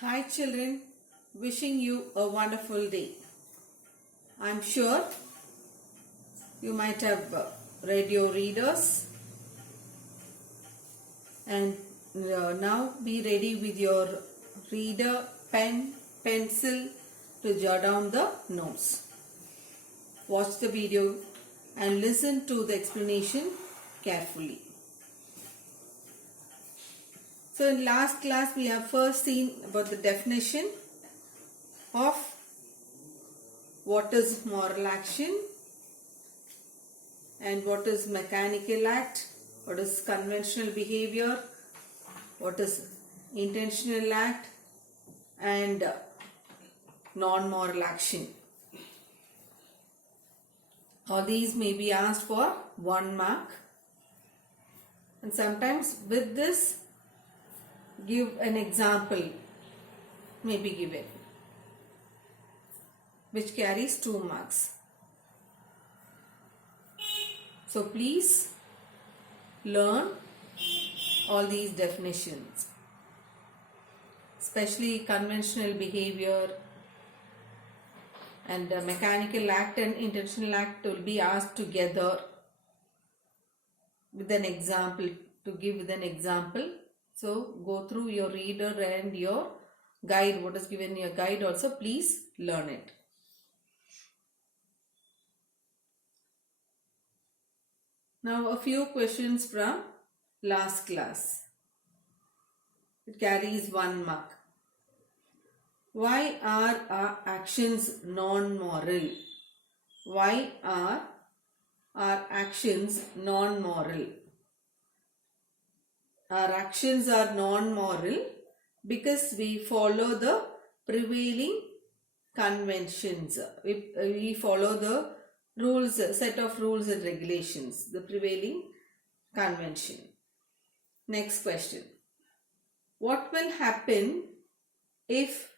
Hi children, wishing you a wonderful day. I'm sure you might have read your readers and now be ready with your reader, pen, pencil to jot down the notes. Watch the video and listen to the explanation carefully. So in last class we have first seen about the definition of what is moral action and what is mechanical act, what is conventional behavior, what is intentional act and non-moral action. All these may be asked for 1 mark, and sometimes with this give an example may be given which carries 2 marks. So please learn all these definitions, especially conventional behavior and mechanical act and intentional act will be asked together with an example, to give with an example. So go through your reader and your guide, what is given in your guide also, please learn it. Now a few questions from last class. It carries 1 mark. Why are our actions non-moral? Why are our actions non-moral? Our actions are non-moral because we follow the prevailing conventions. We follow the rules, set of rules and regulations, the prevailing convention. Next question. What will happen if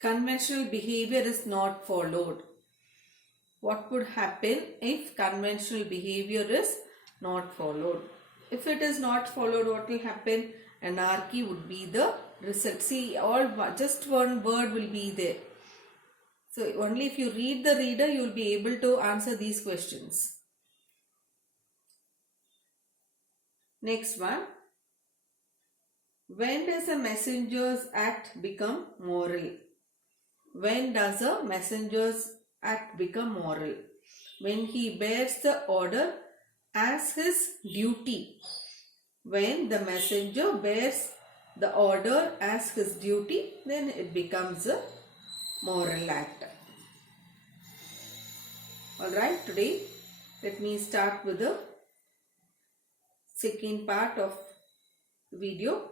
conventional behavior is not followed? What would happen if conventional behavior is not followed? If it is not followed, what will happen? Anarchy would be the result. See, just one word will be there. So only if you read the reader, you will be able to answer these questions. Next one. When does a messenger's act become moral? When does a messenger's act become moral? When he bears the order as his duty. When the messenger bears the order as his duty, then it becomes a moral act. Alright, today let me start with the second part of the video.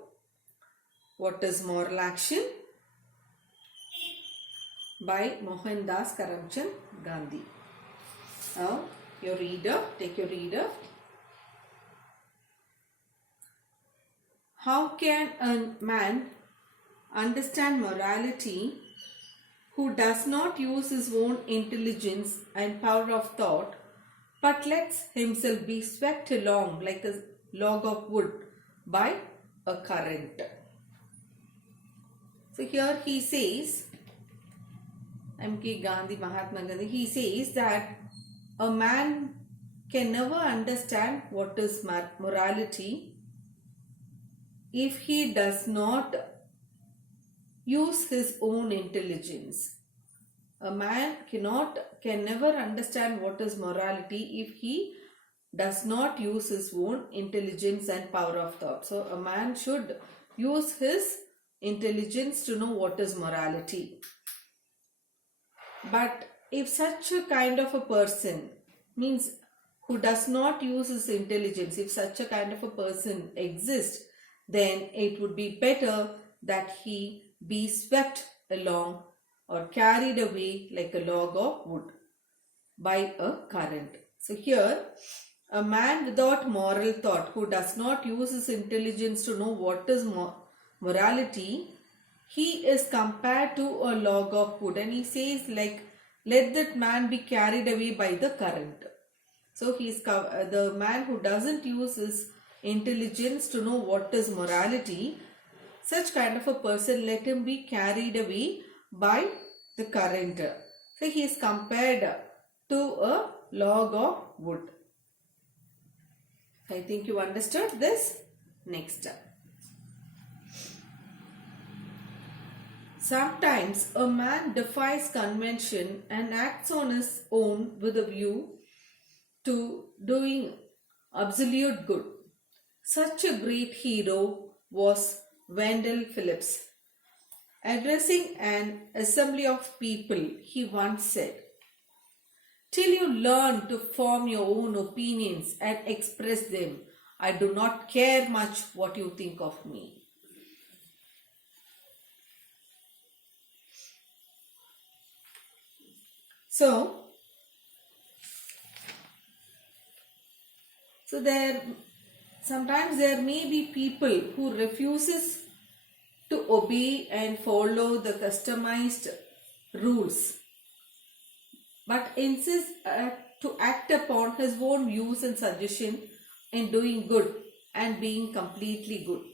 What is moral action? By Mohandas Karamchand Gandhi. Now, your reader, take your reader. How can a man understand morality who does not use his own intelligence and power of thought, but lets himself be swept along like a log of wood by a current? So here he says, M.K. Gandhi, Mahatma Gandhi, he says that a man can never understand what is morality if he does not use his own intelligence. A man can never understand what is morality if he does not use his own intelligence and power of thought. So a man should use his intelligence to know what is morality. But if such a kind of a person, means who does not use his intelligence, if such a kind of a person exists, then it would be better that he be swept along or carried away like a log of wood by a current. So here, a man without moral thought, who does not use his intelligence to know what is morality, he is compared to a log of wood, and he says like, let that man be carried away by the current. So the man who doesn't use his intelligence to know what is morality, such kind of a person, let him be carried away by the current. So he is compared to a log of wood. I think you understood this. Next. Sometimes a man defies convention and acts on his own with a view to doing absolute good. Such a great hero was Wendell Phillips. Addressing an assembly of people, he once said, "Till you learn to form your own opinions and express them, I do not care much what you think of me." So sometimes there may be people who refuses to obey and follow the customized rules, but insists to act upon his own views and suggestion in doing good and being completely good.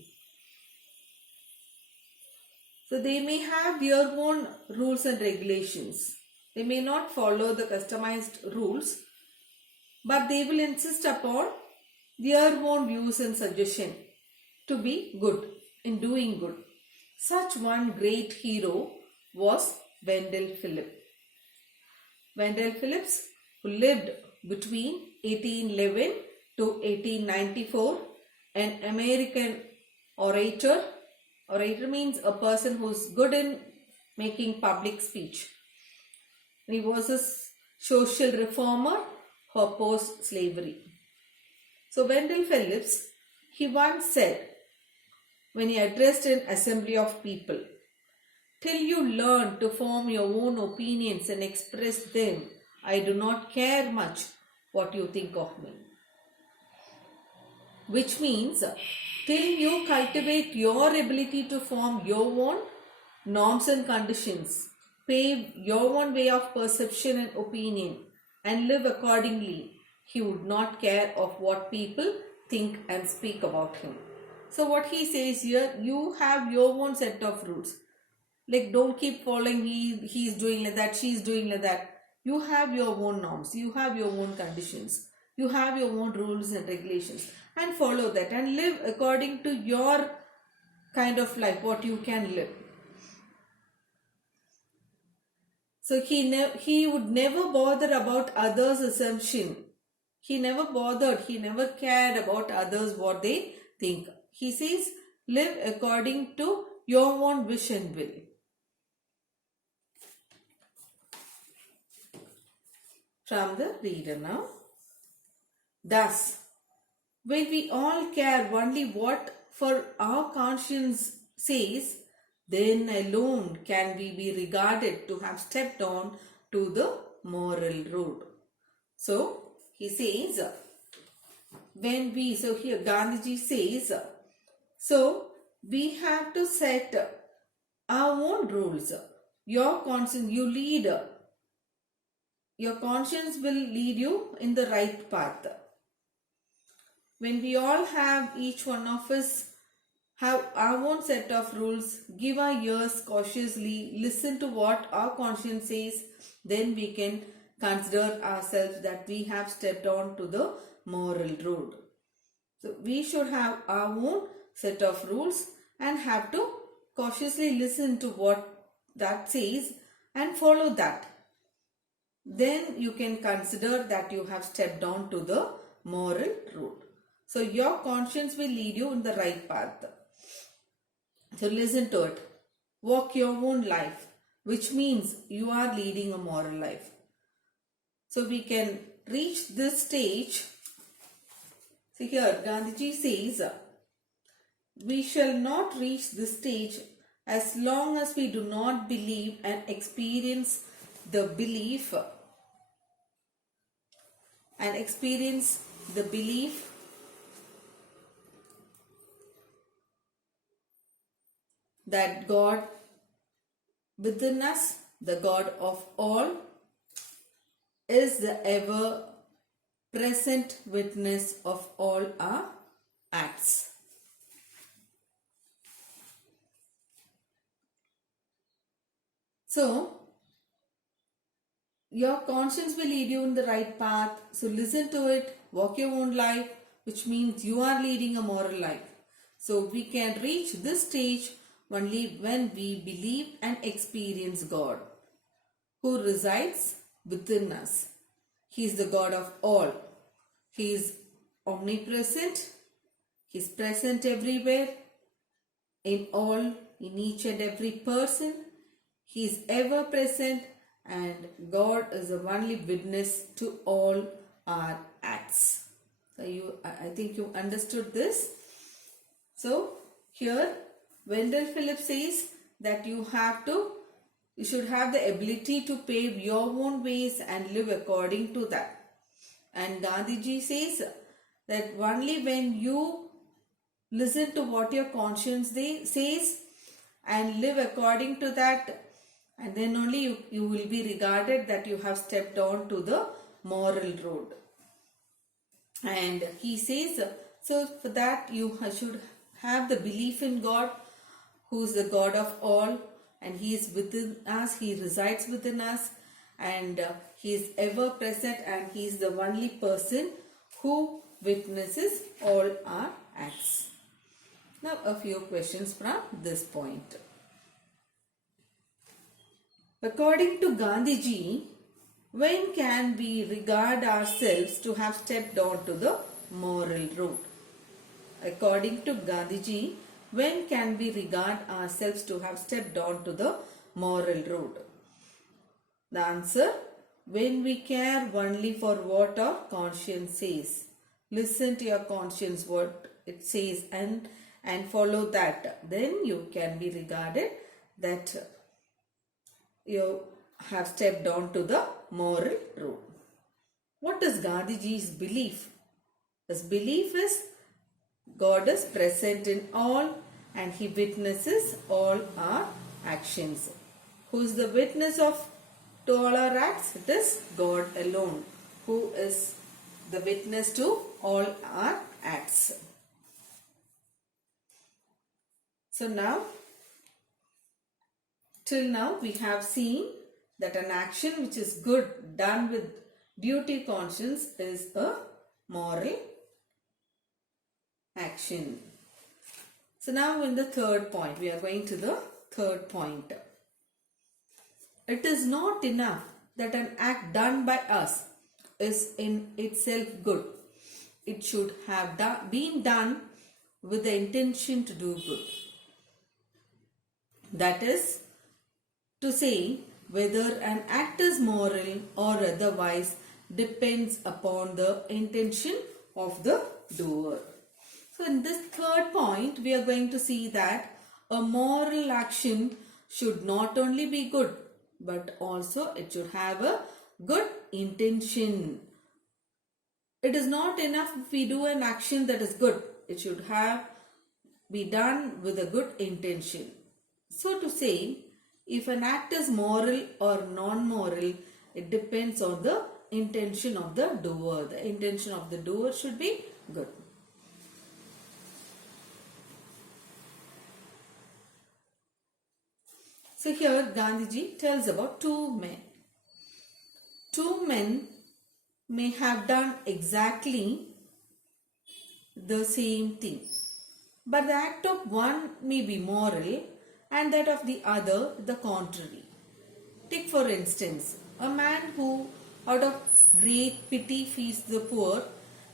So they may have their own rules and regulations. They may not follow the customized rules, but they will insist upon their own views and suggestion to be good, in doing good. Such one great hero was Wendell Phillips. Wendell Phillips, who lived between 1811 to 1894, an American orator. Orator means a person who is good in making public speech. He was a social reformer who opposed slavery. So Wendell Phillips, he once said, when he addressed an assembly of people, "Till you learn to form your own opinions and express them, I do not care much what you think of me." Which means, till you cultivate your ability to form your own norms and conditions, pave your own way of perception and opinion, and live accordingly, he would not care of what people think and speak about him. So what he says here, you have your own set of rules. Like, don't keep following he's doing like that, she's doing like that. You have your own norms, you have your own conditions, you have your own rules and regulations, and follow that and live according to your kind of life, what you can live. So he would never bother about others' assumption. He never bothered, he never cared about others, what they think. He says, live according to your own wish and will. From the reader now. Thus, when we all care only what for our conscience says, then alone can we be regarded to have stepped on to the moral road. So, he says, so here Gandhiji says, so we have to set our own rules. Your conscience, your conscience will lead you in the right path. When we all have, each one of us have our own set of rules, give our ears cautiously, listen to what our conscience says, then we can consider ourselves that we have stepped on to the moral road. So we should have our own set of rules and have to cautiously listen to what that says and follow that. Then you can consider that you have stepped on to the moral road. So your conscience will lead you in the right path. So listen to it. Walk your own life, which means you are leading a moral life. So we can reach this stage. See here, Gandhiji says, we shall not reach this stage as long as we do not believe and experience the belief that God within us, the God of all, is the ever present witness of all our acts. So, your conscience will lead you in the right path. So, listen to it, walk your own life, which means you are leading a moral life. So, we can reach this stage only when we believe and experience God, who resides within us. He is the God of all. He is omnipresent. He is present everywhere, in all, in each and every person. He is ever present, and God is the only witness to all our acts. So I think you understood this. So here Wendell Phillips says that you should have the ability to pave your own ways and live according to that. And Gandhiji says that only when you listen to what your conscience says and live according to that, and then only you will be regarded that you have stepped on to the moral road. And he says, so for that you should have the belief in God, who is the God of all, and He is within us, He resides within us, and He is ever present, and He is the only person who witnesses all our acts. Now a few questions from this point. According to Gandhiji, when can we regard ourselves to have stepped on to the moral road? According to Gandhiji, when can we regard ourselves to have stepped on to the moral road? The answer, when we care only for what our conscience says. Listen to your conscience, what it says, and follow that. Then you can be regarded that you have stepped on to the moral road. What is Gandhiji's belief? His belief is God is present in all and He witnesses all our actions. Who is the witness to all our acts? It is God alone, who is the witness to all our acts. So now, till now we have seen that an action which is good done with duty conscience is a moral action. So now in the third point, we are going to the third point. It is not enough that an act done by us is in itself good. It should have been done with the intention to do good. That is to say, whether an act is moral or otherwise depends upon the intention of the doer. So in this third point, we are going to see that a moral action should not only be good, but also it should have a good intention. It is not enough if we do an action that is good. It should be done with a good intention. So to say, if an act is moral or non-moral, it depends on the intention of the doer. The intention of the doer should be good. So here Gandhiji tells about two men. Two men may have done exactly the same thing, but the act of one may be moral and that of the other the contrary. Take for instance, a man who out of great pity feeds the poor,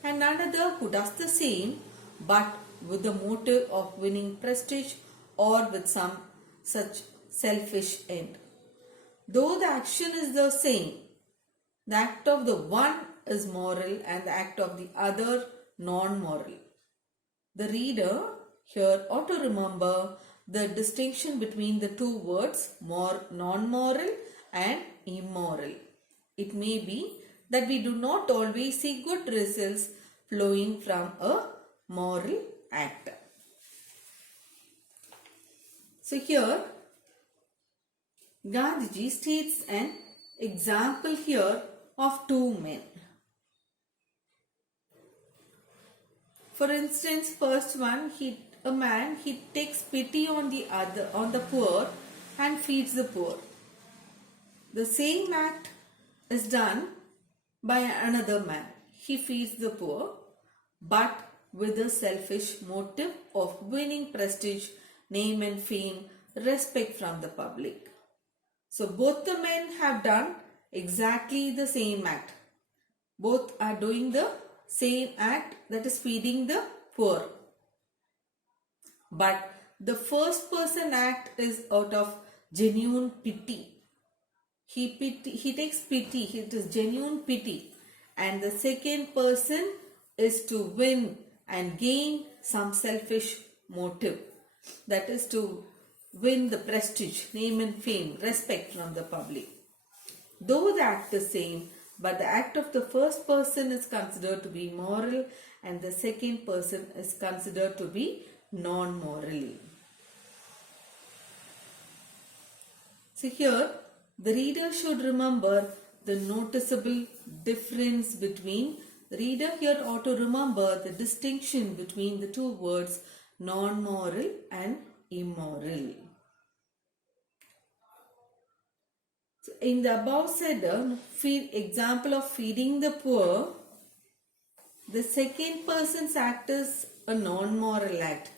and another who does the same but with the motive of winning prestige or with some such selfish end. Though the action is the same, the act of the one is moral and the act of the other non-moral. The reader here ought to remember the distinction between the two words non-moral and immoral. It may be that we do not always see good results flowing from a moral act. So here Gandhiji states an example here of two men. For instance, first one, a man takes pity on the poor and feeds the poor. The same act is done by another man. He feeds the poor, but with a selfish motive of winning prestige, name and fame, respect from the public. So both the men have done exactly the same act. Both are doing the same act, that is feeding the poor. But the first person act is out of genuine pity. He takes pity, it is genuine pity. And the second person is to win and gain some selfish motive. That is to win the prestige, name and fame, respect from the public. Though the act is same, but the act of the first person is considered to be moral and the second person is considered to be non-moral. So here, the reader should remember the noticeable difference between, the reader here ought to remember the distinction between the two words non-moral and immoral. So in the above said example of feeding the poor, the second person's act is a non-moral act.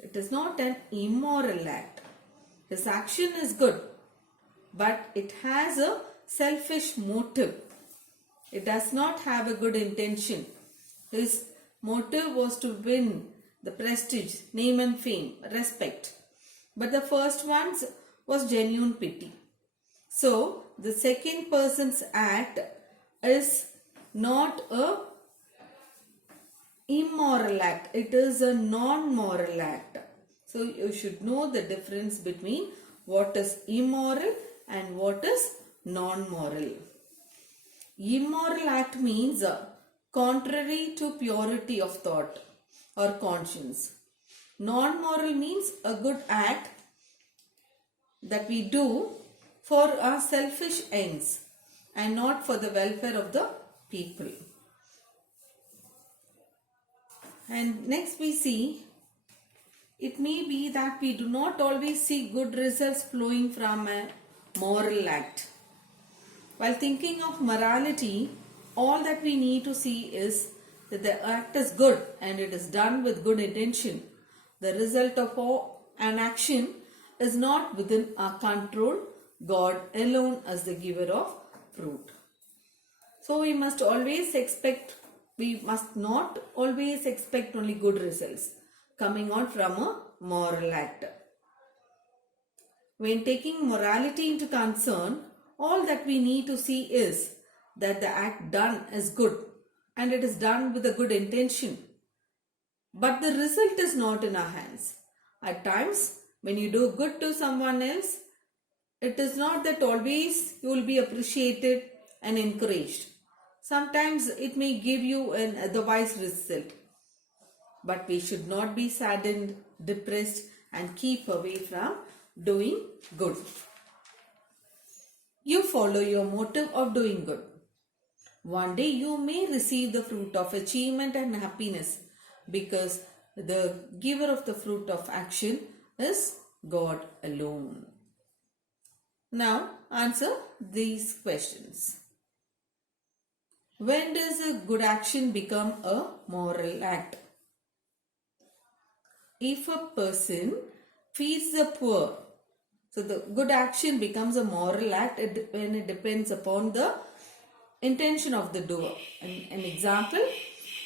It is not an immoral act. His action is good, but it has a selfish motive. It does not have a good intention. His motive was to win the prestige, name and fame, respect. But the first one was genuine pity. So, the second person's act is not a immoral act. It is a non-moral act. So, you should know the difference between what is immoral and what is non-moral. Immoral act means contrary to purity of thought or conscience. Non-moral means a good act that we do for our selfish ends and not for the welfare of the people. And next we see, it may be that we do not always see good results flowing from a moral act. While thinking of morality, all that we need to see is that the act is good and it is done with good intention. The result of an action is not within our control. God alone is the giver of fruit. So we must not always expect only good results coming out from a moral act. When taking morality into concern, all that we need to see is that the act done is good and it is done with a good intention. But the result is not in our hands. At times, when you do good to someone else, it is not that always you will be appreciated and encouraged. Sometimes it may give you an otherwise result. But we should not be saddened, depressed and keep away from doing good. You follow your motive of doing good. One day you may receive the fruit of achievement and happiness because the giver of the fruit of action is God alone. Now answer these questions. When does a good action become a moral act? If a person feeds the poor, so the good action becomes a moral act when it depends upon the intention of the doer. An example,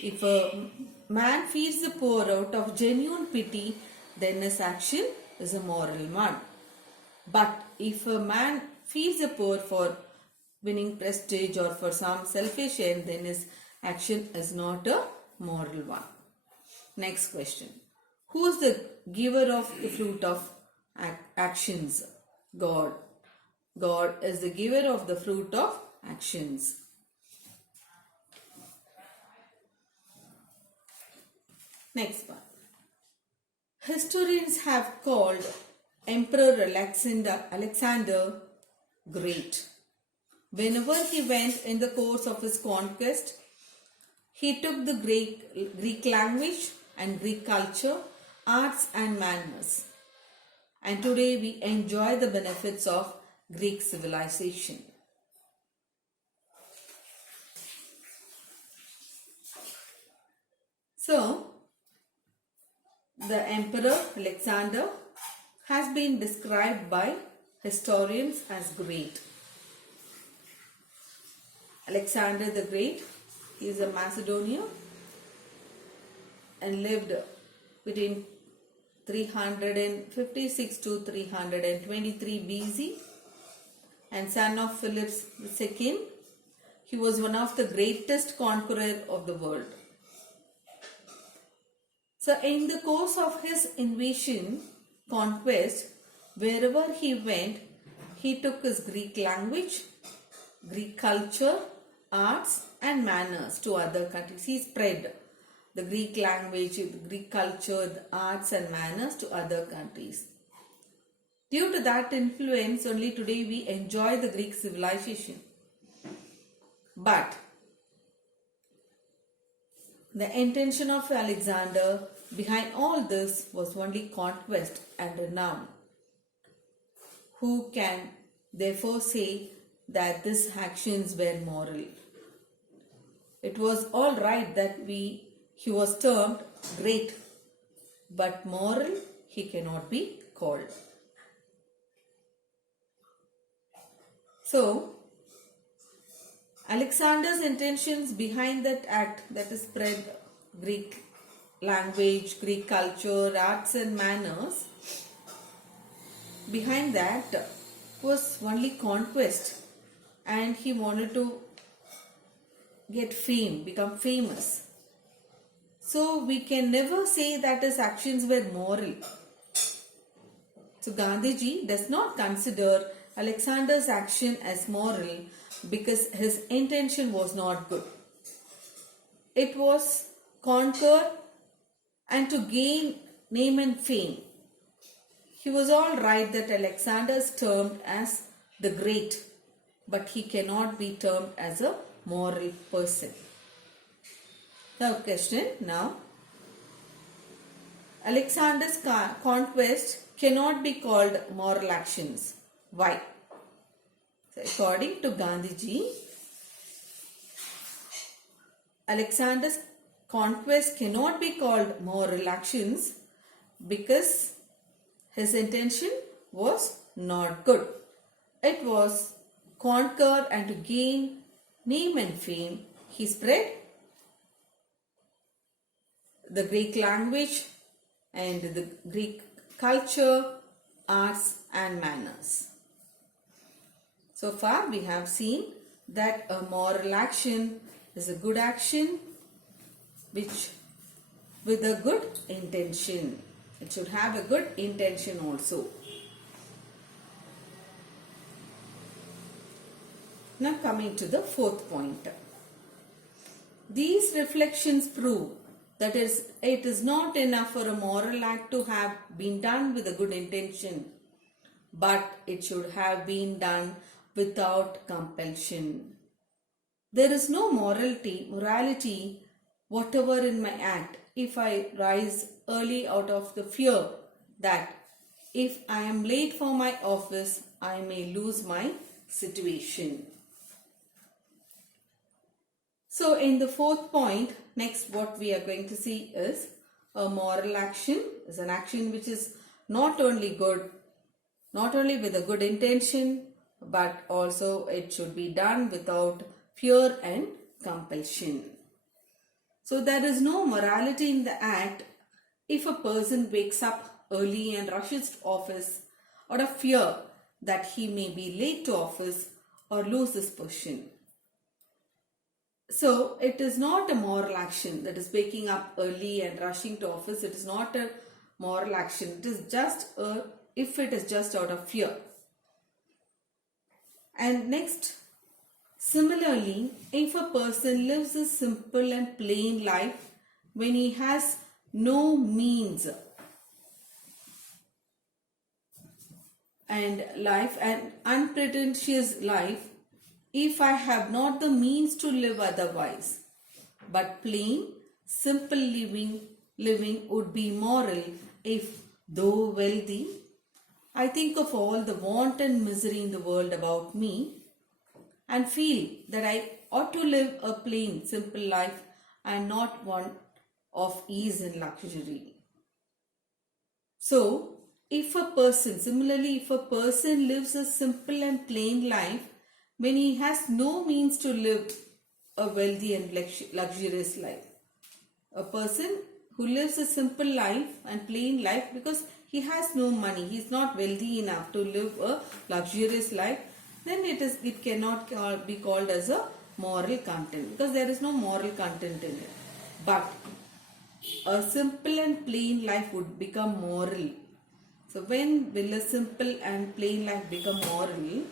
if a man feeds the poor out of genuine pity, then his action is a moral one. But if a man feeds the poor for winning prestige or for some selfish end, then his action is not a moral one. Next question. Who is the giver of the fruit of actions? God. God is the giver of the fruit of actions. Next one. Historians have called Emperor Alexander Great. Whenever he went in the course of his conquest, he took the Greek language and Greek culture, arts and manners. And today we enjoy the benefits of Greek civilization. So, the Emperor Alexander has been described by historians as great. Alexander the Great, he is a Macedonian and lived between 356 to 323 BC, and son of Philip II. He was one of the greatest conquerors of the world. So in the course of his conquest, wherever he went, he took his Greek language, Greek culture, arts and manners to other countries. He spread the Greek language, the Greek culture, the arts and manners to other countries. Due to that influence, only today we enjoy the Greek civilization. But the intention of Alexander behind all this was only conquest and renown. Who can therefore say that these actions were moral? It was all right that he was termed great, but moral he cannot be called. So, Alexander's intentions behind that act, that is spread Greek language, Greek culture, arts and manners, behind that was only conquest, and he wanted to get fame, become famous. So we can never say that his actions were moral. So Gandhiji does not consider Alexander's action as moral because his intention was not good. It was conquer and to gain name and fame. He was all right that Alexander is termed as the great, but he cannot be termed as a moral person. The question now, Alexander's conquest cannot be called moral actions. Why? So according to Gandhiji, Alexander's conquest cannot be called moral actions because his intention was not good. It was conquer and to gain name and fame. He spread the Greek language and the Greek culture, arts and manners. So far we have seen that a moral action is a good action which with a good intention. It should have a good intention also. Now coming to the fourth point. These reflections prove that it is not enough for a moral act to have been done with a good intention, but it should have been done without compulsion. There is no morality whatever in my act if I rise early out of the fear that if I am late for my office, I may lose my situation. So in the fourth point, next what we are going to see is a moral action is an action which is not only good, not only with a good intention, but also it should be done without fear and compulsion. So there is no morality in the act if a person wakes up early and rushes to office out of fear that he may be late to office or lose his position. So it is not a moral action, that is waking up early and rushing to office. It is not a moral action. It is just if it is just out of fear. And next, similarly, if a person lives a simple and plain life when he has no means and life and unpretentious life, if I have not the means to live otherwise, but plain, simple living would be moral if, though wealthy, I think of all the want and misery in the world about me and feel that I ought to live a plain, simple life and not one of ease and luxury. So, if a person lives a simple and plain life when he has no means to live a wealthy and luxurious life, a person who lives a simple life and plain life because he has no money, he is not wealthy enough to live a luxurious life, then it cannot be called as a moral content because there is no moral content in it. But a simple and plain life would become moral. So when will a simple and plain life become moral?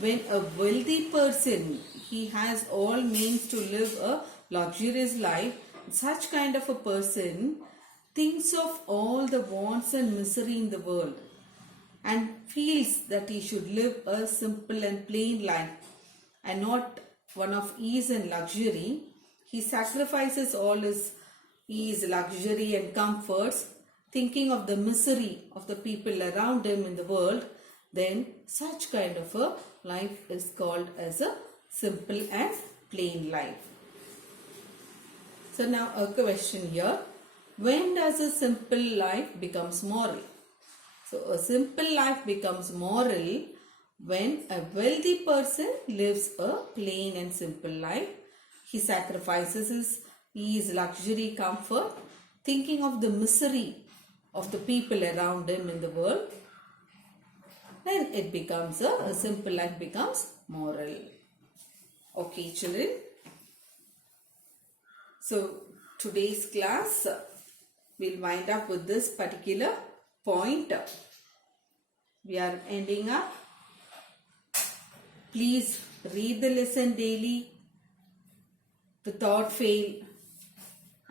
When a wealthy person, he has all means to live a luxurious life, such kind of a person thinks of all the wants and misery in the world and feels that he should live a simple and plain life and not one of ease and luxury. He sacrifices all his ease, luxury and comforts, thinking of the misery of the people around him in the world. Then such kind of a life is called as a simple and plain life. So now a question here. When does a simple life becomes moral? So a simple life becomes moral when a wealthy person lives a plain and simple life. He sacrifices his ease, luxury, comfort, thinking of the misery of the people around him in the world. Then it becomes a simple life becomes moral. Okay, children. So today's class we'll wind up with this particular point. We are ending up. Please read the lesson daily without fail.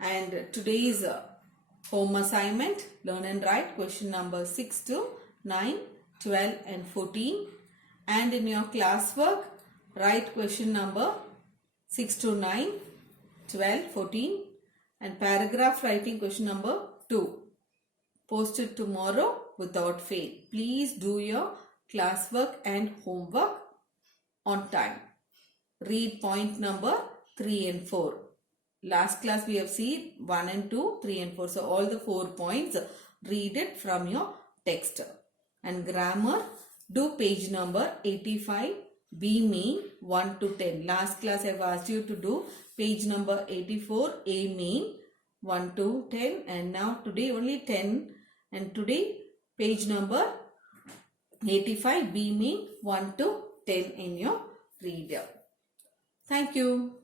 And today's home assignment, learn and write question number 6 to 9, 12 and 14. And in your classwork, write question number 6 to 9, 12, 14 and paragraph writing question number 2. Post it tomorrow without fail. Please do your classwork and homework on time. Read point number 3 and 4. Last class we have seen 1 and 2, 3 and 4. So all the 4 points, read it from your text. And grammar, do page number 85, B main 1 to 10. Last class I have asked you to do page number 84, A main 1 to 10. And now today only 10. And today page number 85, B main 1 to 10 in your reader. Thank you.